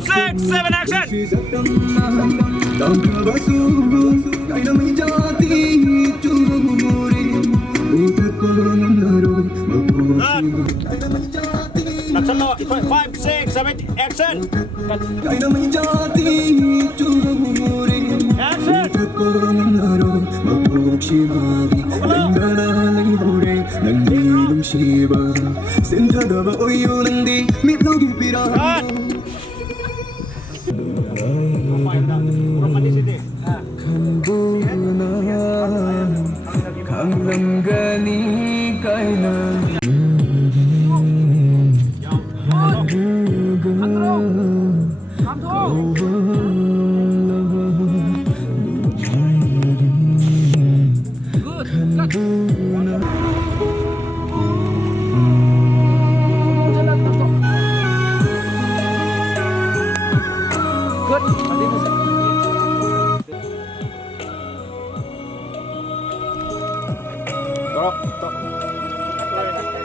5, 6, 7, action! Action now, Ethoi, 5, 6, 7, action!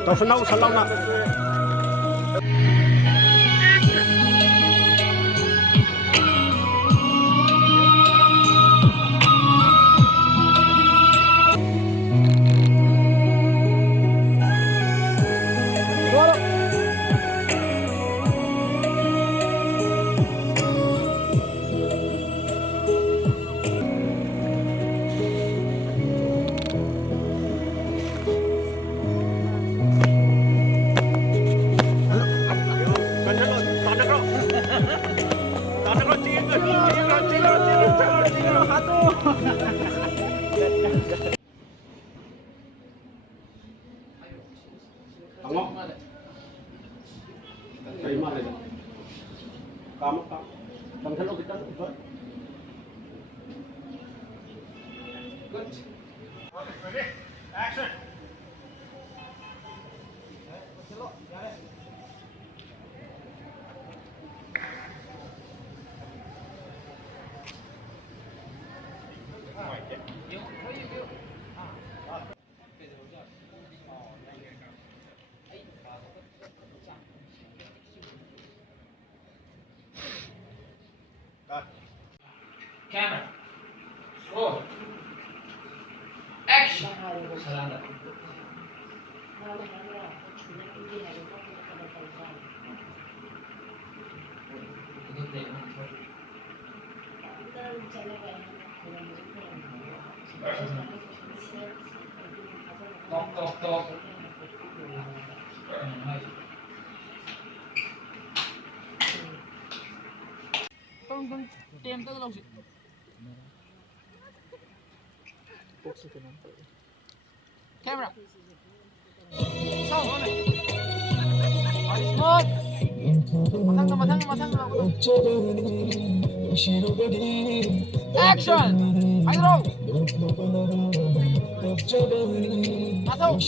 Tao senau salam nak. Ready? Action! Camera. Roll. Action. Sadananda. Talk. Con tem tới đâu chị? Camera. Sau đó này. Một. Matang. Action. Hãy đâu. Matang.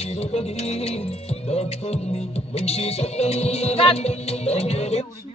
Cut.